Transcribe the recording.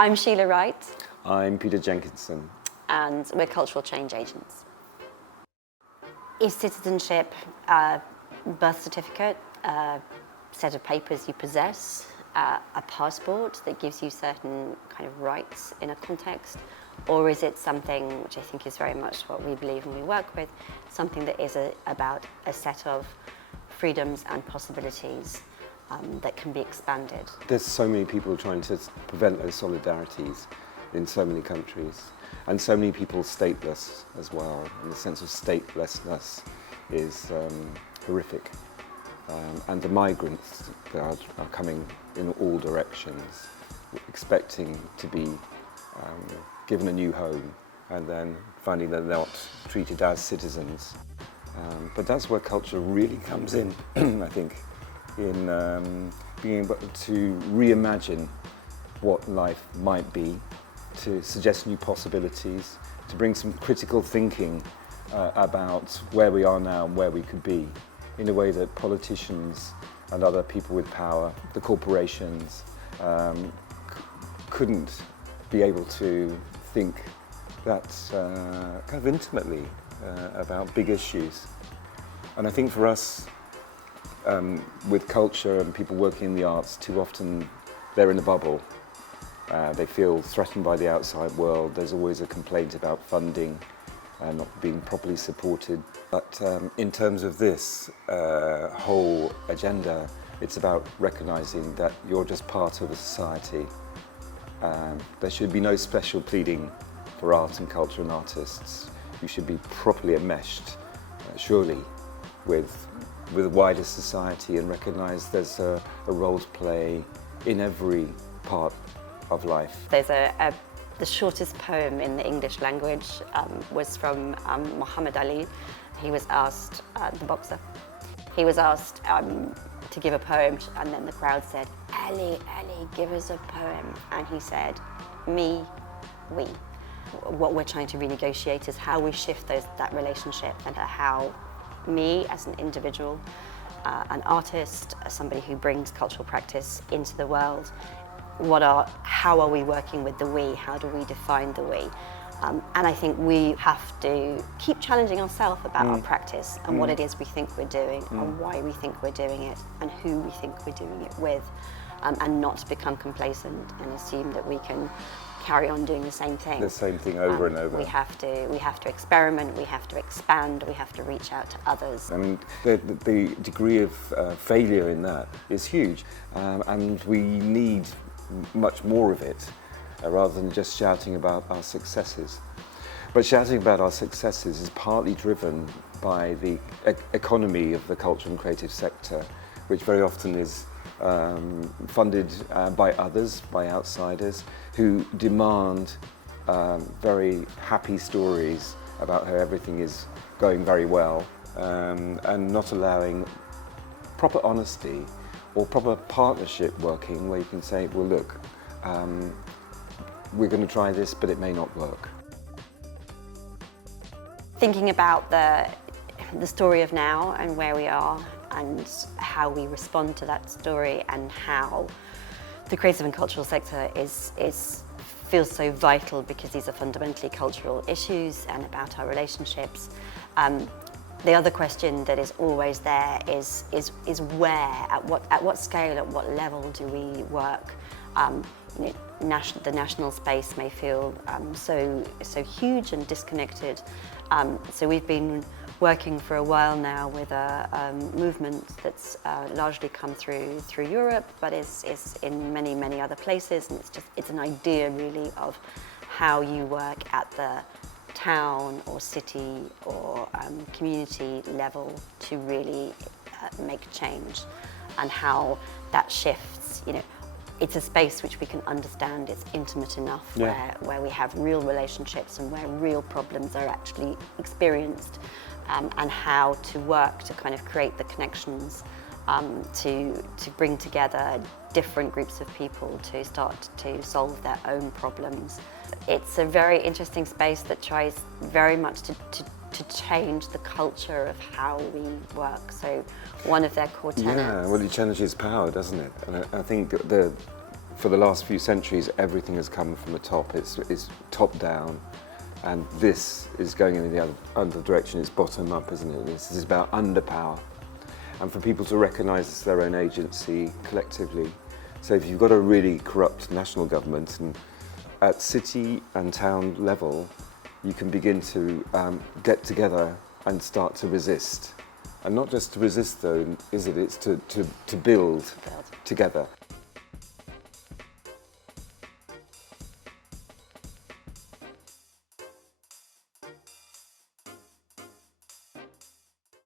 I'm Shelagh Wright. I'm Peter Jenkinson. And we're cultural change agents. Is citizenship a birth certificate, a set of papers you possess, a passport that gives you certain kind of rights in a context? Or is it something, which I think is very much what we believe and we work with, something that is about a set of freedoms and possibilities that can be expanded? There's so many people trying to prevent those solidarities in so many countries, and so many people stateless as well, and the sense of statelessness is horrific. And the migrants that are coming in all directions, expecting to be given a new home, and then finding that they're not treated as citizens. But that's where culture really comes in, I think, in being able to reimagine what life might be, to suggest new possibilities, to bring some critical thinking about where we are now and where we could be, in a way that politicians and other people with power, the corporations, couldn't be able to think that kind of intimately about big issues. And I think for us, with culture and people working in the arts, too often they're in a bubble. They feel threatened by the outside world. There's always a complaint about funding not being properly supported. But in terms of this whole agenda, it's about recognising that you're just part of a society. There should be no special pleading for art and culture and artists. You should be properly enmeshed, surely, with the wider society, and recognise there's a role to play in every part of life. There's the shortest poem in the English language was from Muhammad Ali. He was asked, the boxer, he was asked to give a poem, and then the crowd said, Ali, give us a poem. And he said, me, we. What we're trying to renegotiate is how we shift that relationship, and how me as an individual, an artist, somebody who brings cultural practice into the world, how are we working with the we? How do we define the we? And I think we have to keep challenging ourselves about our practice and what it is we think we're doing, and why we think we're doing it, and who we think we're doing it with, and not become complacent and assume that we can carry on doing the same thing. The same thing over and over. We have to experiment, we have to expand, we have to reach out to others. I mean, the degree of failure in that is huge, and we need much more of it, rather than just shouting about our successes. But shouting about our successes is partly driven by the economy of the cultural and creative sector, which very often is funded by others, by outsiders, who demand very happy stories about how everything is going very well, and not allowing proper honesty or proper partnership working, where you can say, well, look, we're going to try this, but it may not work. Thinking about the story of now and where we are, and how we respond to that story, and how the creative and cultural sector feels so vital, because these are fundamentally cultural issues and about our relationships. The other question that is always there is where, at what scale, at what level do we work? The national space may feel so huge and disconnected. So we've been working for a while now with a movement that's largely come through Europe, but is in many other places, and it's an idea really of how you work at the town or city or community level to really make change, and how that shifts. It's a space which we can understand. It's intimate enough, where we have real relationships and where real problems are actually experienced, and how to work to kind of create the connections to bring together different groups of people to start to solve their own problems. It's a very interesting space that tries very much to change the culture of how we work. So one of their core tenets... Yeah, well, it challenges power, doesn't it? And I think for the last few centuries, everything has come from the top. It's top down, and this is going in the other direction. It's bottom up, isn't it? This is about underpower, and for people to recognise their own agency collectively. So if you've got a really corrupt national government, and at city and town level, you can begin to get together and start to resist. And not just to resist though, is it? It's to build together.